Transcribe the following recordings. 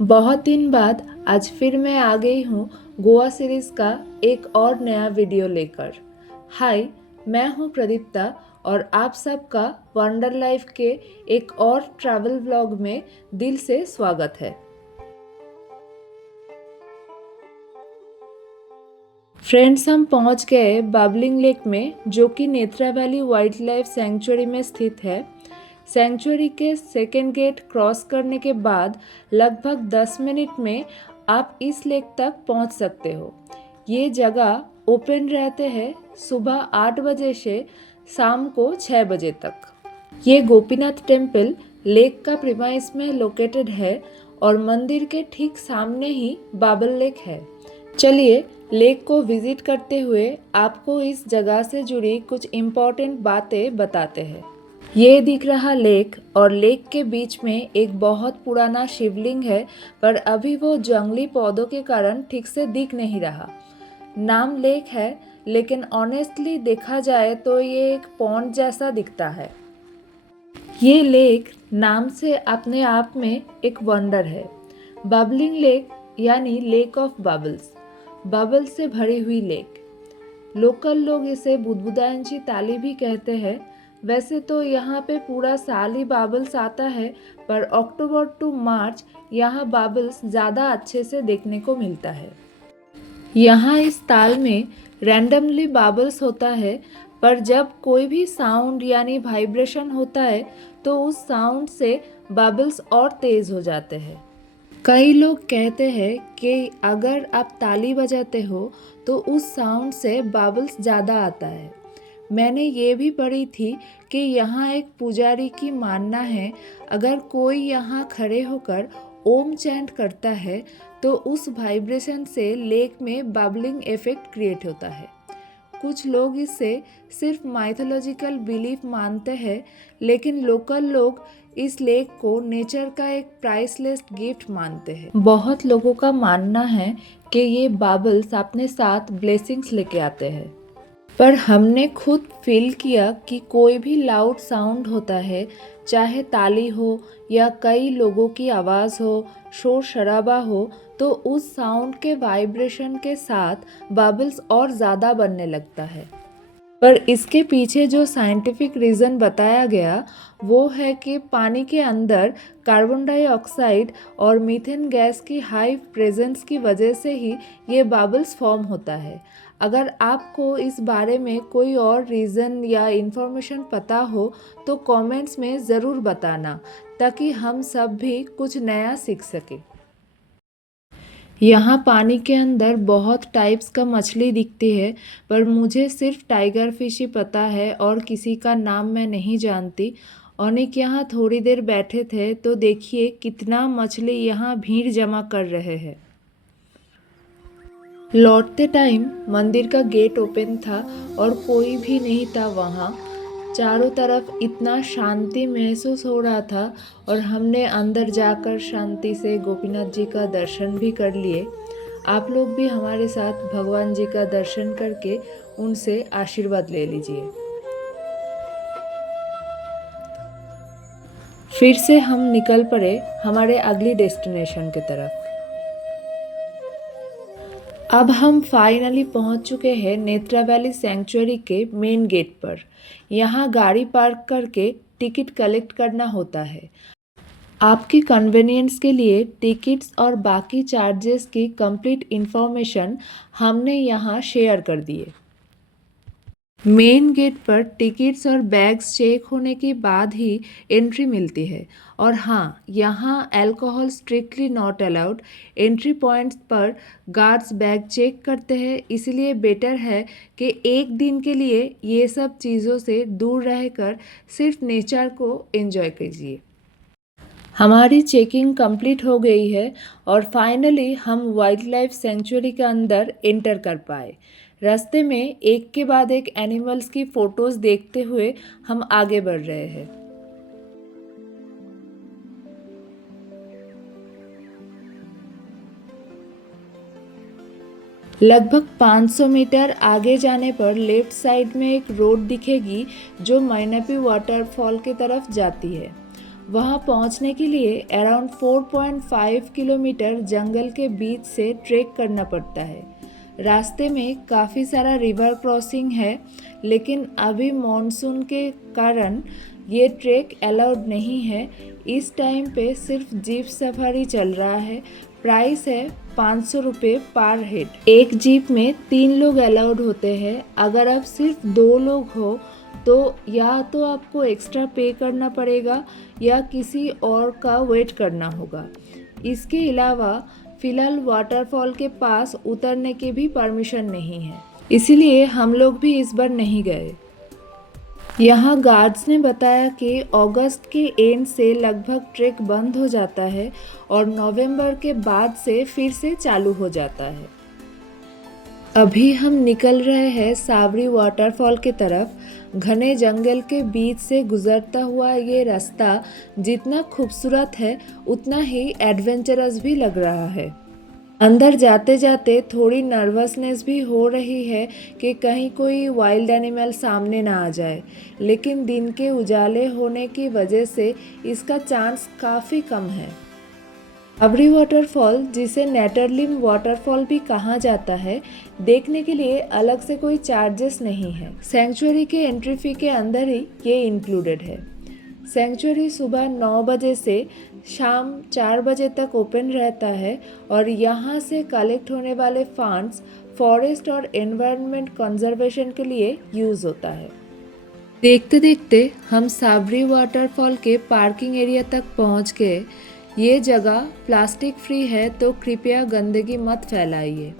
बहुत दिन बाद आज फिर मैं आ गई हूँ गोवा सीरीज़ का एक और नया वीडियो लेकर। हाय, मैं हूँ प्रदीप्ता और आप सबका वंडर लाइफ के एक और ट्रैवल व्लॉग में दिल से स्वागत है। फ्रेंड्स, हम पहुँच गए बाबलिंग लेक में, जो कि Netra valley wild life sanctuary में स्थित है। सेंचुरी के सेकेंड गेट क्रॉस करने के बाद लगभग 10 मिनट में आप इस लेक तक पहुंच सकते हो। ये जगह ओपन रहते हैं सुबह 8 बजे से शाम को 6 बजे तक। ये गोपीनाथ टेम्पल लेक का प्रीमाइस में लोकेटेड है और मंदिर के ठीक सामने ही बाबल लेक है। चलिए लेक को विजिट करते हुए आपको इस जगह से जुड़ी कुछ इम्पोर्टेंट बातें बताते हैं। ये दिख रहा लेक और लेक के बीच में एक बहुत पुराना शिवलिंग है, पर अभी वो जंगली पौधों के कारण ठीक से दिख नहीं रहा। नाम लेक है, लेकिन ऑनेस्टली देखा जाए तो ये एक पॉन्ड जैसा दिखता है। ये लेक नाम से अपने आप में एक वंडर है। बबलिंग लेक यानी लेक ऑफ बबल्स, बबल से भरी हुई लेक। लोकल लोग इसे बुदबुदांची ताली भी कहते हैं। वैसे तो यहाँ पे पूरा साल ही बाबल्स आता है, पर अक्टूबर टू मार्च यहाँ बाबल्स ज़्यादा अच्छे से देखने को मिलता है। यहाँ इस ताल में रैंडमली बाबल्स होता है, पर जब कोई भी साउंड यानी वाइब्रेशन होता है तो उस साउंड से बाबल्स और तेज़ हो जाते हैं। कई लोग कहते हैं कि अगर आप ताली बजाते हो तो उस साउंड से बाबल्स ज़्यादा आता है। मैंने ये भी पढ़ी थी कि यहाँ एक पुजारी की मानना है, अगर कोई यहाँ खड़े होकर ओम चैंट करता है तो उस वाइब्रेशन से लेक में बबलिंग इफेक्ट क्रिएट होता है। कुछ लोग इसे सिर्फ माइथोलॉजिकल बिलीफ मानते हैं, लेकिन लोकल लोग इस लेक को नेचर का एक प्राइसलेस गिफ्ट मानते हैं। बहुत लोगों का मानना है कि ये बाबल्स अपने साथ ब्लेसिंग्स लेके आते हैं, पर हमने खुद फील किया कि कोई भी लाउड साउंड होता है, चाहे ताली हो या कई लोगों की आवाज़ हो, शोर शराबा हो, तो उस साउंड के वाइब्रेशन के साथ बबल्स और ज़्यादा बनने लगता है। पर इसके पीछे जो साइंटिफिक रीज़न बताया गया वो है कि पानी के अंदर कार्बन डाइऑक्साइड और मीथेन गैस की हाई प्रेजेंस की वजह से ही ये बबल्स फॉर्म होता है। अगर आपको इस बारे में कोई और रीज़न या इन्फॉर्मेशन पता हो तो कमेंट्स में ज़रूर बताना, ताकि हम सब भी कुछ नया सीख सकें। यहाँ पानी के अंदर बहुत टाइप्स का मछली दिखती है, पर मुझे सिर्फ टाइगर फिश ही पता है और किसी का नाम मैं नहीं जानती। अनेक यहाँ थोड़ी देर बैठे थे तो देखिए कितना मछली यहाँ भीड़ जमा कर रहे हैं। लौटते टाइम मंदिर का गेट ओपन था और कोई भी नहीं था वहाँ। चारों तरफ इतना शांति महसूस हो रहा था और हमने अंदर जाकर शांति से गोपीनाथ जी का दर्शन भी कर लिए। आप लोग भी हमारे साथ भगवान जी का दर्शन करके उनसे आशीर्वाद ले लीजिए। फिर से हम निकल पड़े हमारे अगली डेस्टिनेशन की तरफ। अब हम फाइनली पहुंच चुके हैं नेत्रा वैली सेंचुरी के मेन गेट पर। यहाँ गाड़ी पार्क करके टिकट कलेक्ट करना होता है। आपकी कन्वीनियंस के लिए टिकट्स और बाकी चार्जेस की कंप्लीट इन्फॉर्मेशन हमने यहाँ शेयर कर दिए। मेन गेट पर टिकट्स और बैग्स चेक होने के बाद ही एंट्री मिलती है। और हाँ, यहाँ alcohol strictly not allowed. Entry points पर गार्ड्स बैग चेक करते हैं, इसलिए बेटर है कि एक दिन के लिए ये सब चीज़ों से दूर रहकर सिर्फ नेचर को एंजॉय कीजिए। हमारी चेकिंग कंप्लीट हो गई है और फाइनली हम वाइल्ड लाइफ सेंचुरी के अंदर एंटर कर पाए। रास्ते में एक के बाद एक एनिमल्स की फ़ोटोज़ देखते हुए हम आगे बढ़ रहे हैं। लगभग 500 मीटर आगे जाने पर लेफ्ट साइड में एक रोड दिखेगी जो मैनापी वाटरफॉल की तरफ जाती है। वहां पहुंचने के लिए अराउंड 4.5 किलोमीटर जंगल के बीच से ट्रेक करना पड़ता है। रास्ते में काफ़ी सारा रिवर क्रॉसिंग है, लेकिन अभी मॉनसून के कारण ये ट्रेक अलाउड नहीं है। इस टाइम पे सिर्फ जीप सफारी चल रहा है। प्राइस है 500 रुपये पर हेड। एक जीप में 3 लोग अलाउड होते हैं। अगर आप सिर्फ 2 लोग हो तो या तो आपको एक्स्ट्रा पे करना पड़ेगा या किसी और का वेट करना होगा। इसके अलावा फ़िलहाल वाटरफॉल के पास उतरने की भी परमिशन नहीं है, इसीलिए हम लोग भी इस बार नहीं गए। यहाँ गार्ड्स ने बताया कि अगस्त के एंड से लगभग ट्रैक बंद हो जाता है और नवंबर के बाद से फिर से चालू हो जाता है। अभी हम निकल रहे हैं सावरी वाटरफॉल की तरफ। घने जंगल के बीच से गुजरता हुआ ये रास्ता जितना खूबसूरत है उतना ही एडवेंचरस भी लग रहा है। अंदर जाते जाते थोड़ी नर्वसनेस भी हो रही है कि कहीं कोई वाइल्ड एनिमल सामने ना आ जाए, लेकिन दिन के उजाले होने की वजह से इसका चांस काफ़ी कम है। सावरी वाटरफॉल, जिसे नेटरलिम वाटरफॉल भी कहा जाता है, देखने के लिए अलग से कोई चार्जेस नहीं है। सेंचुरी के एंट्री फी के अंदर ही ये इंक्लूडेड है। सेंचुरी सुबह 9 बजे से शाम 4 बजे तक ओपन रहता है और यहाँ से कलेक्ट होने वाले फंड्स फॉरेस्ट और एनवायरनमेंट कंजर्वेशन के लिए यूज़ होता है। देखते देखते हम सावरी वाटरफॉल के पार्किंग एरिया तक पहुँच गए। ये जगह प्लास्टिक फ्री है, तो कृपया गंदगी मत फैलाइए।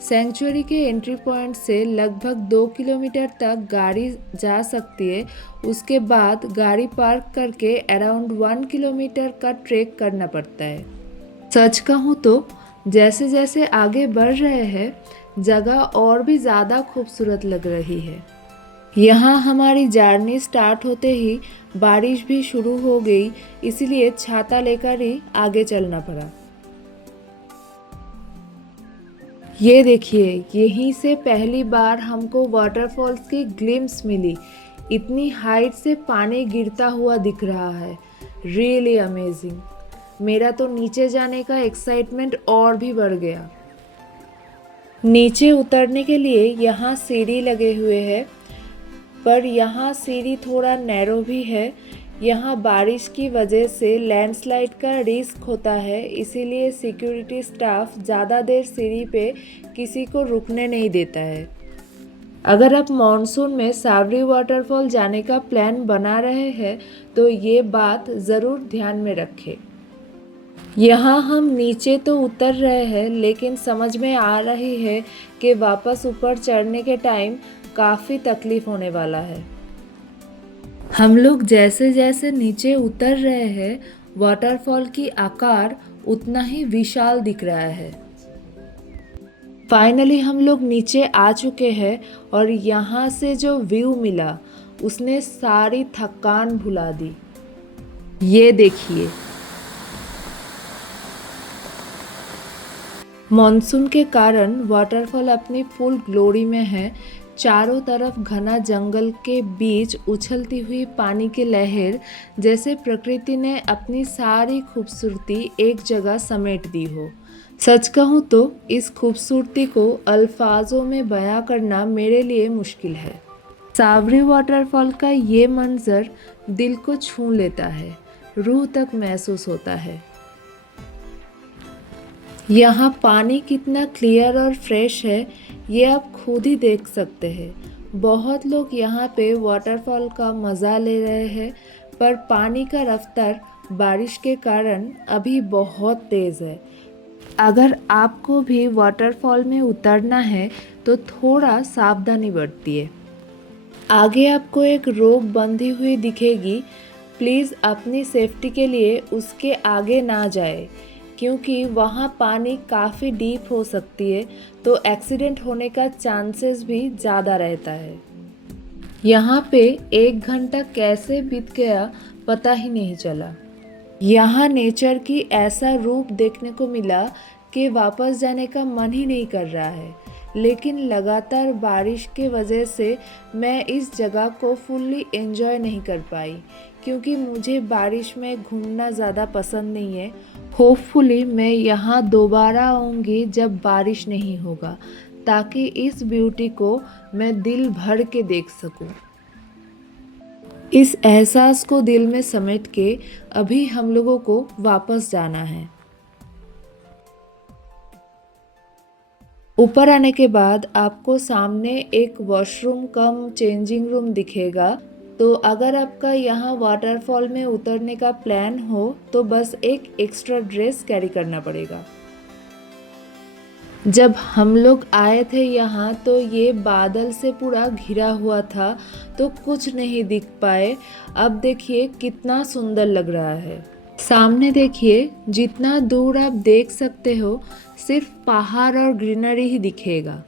सेंचुरी के एंट्री पॉइंट से लगभग 2 किलोमीटर तक गाड़ी जा सकती है। उसके बाद गाड़ी पार्क करके अराउंड 1 किलोमीटर का ट्रेक करना पड़ता है। सच कहूँ तो जैसे जैसे आगे बढ़ रहे हैं, जगह और भी ज़्यादा खूबसूरत लग रही है। यहाँ हमारी जर्नी स्टार्ट होते ही बारिश भी शुरू हो गई, इसलिए छाता लेकर ही आगे चलना पड़ा। ये देखिए, यहीं से पहली बार हमको वाटरफॉल्स की ग्लिम्स मिली। इतनी हाइट से पानी गिरता हुआ दिख रहा है। Really amazing. मेरा तो नीचे जाने का एक्साइटमेंट और भी बढ़ गया। नीचे उतरने के लिए यहाँ सीढ़ी लगे हुए हैं, पर यहाँ सीढ़ी थोड़ा नैरो भी है। यहाँ बारिश की वजह से लैंडस्लाइड का रिस्क होता है, इसीलिए सिक्योरिटी स्टाफ ज़्यादा देर सीढ़ी पे किसी को रुकने नहीं देता है। अगर आप मॉनसून में सावरी वाटरफॉल जाने का प्लान बना रहे हैं तो ये बात ज़रूर ध्यान में रखें। यहाँ हम नीचे तो उतर रहे हैं, लेकिन समझ में आ रही है कि वापस ऊपर चढ़ने के टाइम काफ़ी तकलीफ होने वाला है। हम लोग जैसे जैसे नीचे उतर रहे हैं, वाटरफॉल की आकार उतना ही विशाल दिख रहा है। फाइनली हम लोग नीचे आ चुके हैं और यहाँ से जो व्यू मिला उसने सारी थकान भुला दी। ये देखिए, मॉनसून के कारण वाटरफॉल अपनी फुल ग्लोरी में है। चारों तरफ घना जंगल के बीच उछलती हुई पानी की लहर, जैसे प्रकृति ने अपनी सारी खूबसूरती एक जगह समेट दी हो। सच कहूँ तो इस खूबसूरती को अल्फाजों में बयां करना मेरे लिए मुश्किल है। सावरी वाटरफॉल का ये मंजर दिल को छू लेता है, रूह तक महसूस होता है। यहाँ पानी कितना क्लियर और फ्रेश है ये आप खुद ही देख सकते हैं। बहुत लोग यहाँ पे वाटरफॉल का मज़ा ले रहे हैं, पर पानी का रफ्तार बारिश के कारण अभी बहुत तेज़ है। अगर आपको भी वाटरफॉल में उतरना है तो थोड़ा सावधानी बरतिए। आगे आपको एक रोप बंधी हुई दिखेगी। प्लीज़ अपनी सेफ्टी के लिए उसके आगे ना जाए, क्योंकि वहाँ पानी काफ़ी डीप हो सकती है, तो एक्सीडेंट होने का चांसेस भी ज़्यादा रहता है। यहाँ पे 1 घंटा कैसे बीत गया पता ही नहीं चला। यहाँ नेचर की ऐसा रूप देखने को मिला कि वापस जाने का मन ही नहीं कर रहा है, लेकिन लगातार बारिश के वजह से मैं इस जगह को फुल्ली एंजॉय नहीं कर पाई, क्योंकि मुझे बारिश में घूमना ज़्यादा पसंद नहीं है। होपफुली मैं यहाँ दोबारा आऊँगी जब बारिश नहीं होगा, ताकि इस ब्यूटी को मैं दिल भर के देख सकूँ। इस एहसास को दिल में समेट के अभी हम लोगों को वापस जाना है। ऊपर आने के बाद आपको सामने एक वॉशरूम कम चेंजिंग रूम दिखेगा। तो अगर आपका यहाँ वाटरफॉल में उतरने का प्लान हो तो बस एक एक्स्ट्रा ड्रेस कैरी करना पड़ेगा। जब हम लोग आए थे यहाँ तो ये बादल से पूरा घिरा हुआ था, तो कुछ नहीं दिख पाए। अब देखिए कितना सुंदर लग रहा है। सामने देखिए, जितना दूर आप देख सकते हो सिर्फ पहाड़ और ग्रीनरी ही दिखेगा।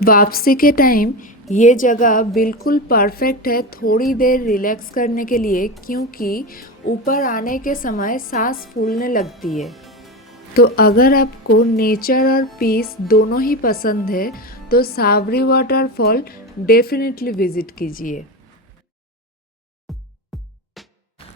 वापसी के टाइम ये जगह बिल्कुल परफेक्ट है थोड़ी देर रिलैक्स करने के लिए, क्योंकि ऊपर आने के समय सांस फूलने लगती है। तो अगर आपको नेचर और पीस दोनों ही पसंद है तो सावरी वाटरफॉल डेफिनेटली विजिट कीजिए।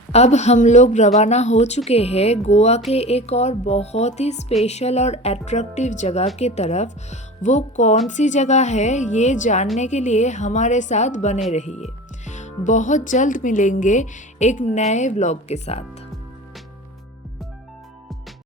अब हम लोग रवाना हो चुके हैं गोवा के एक और बहुत ही स्पेशल और अट्रैक्टिव जगह की तरफ। वो कौन सी जगह है ये जानने के लिए हमारे साथ बने रहिए। बहुत जल्द मिलेंगे एक नए व्लॉग के साथ।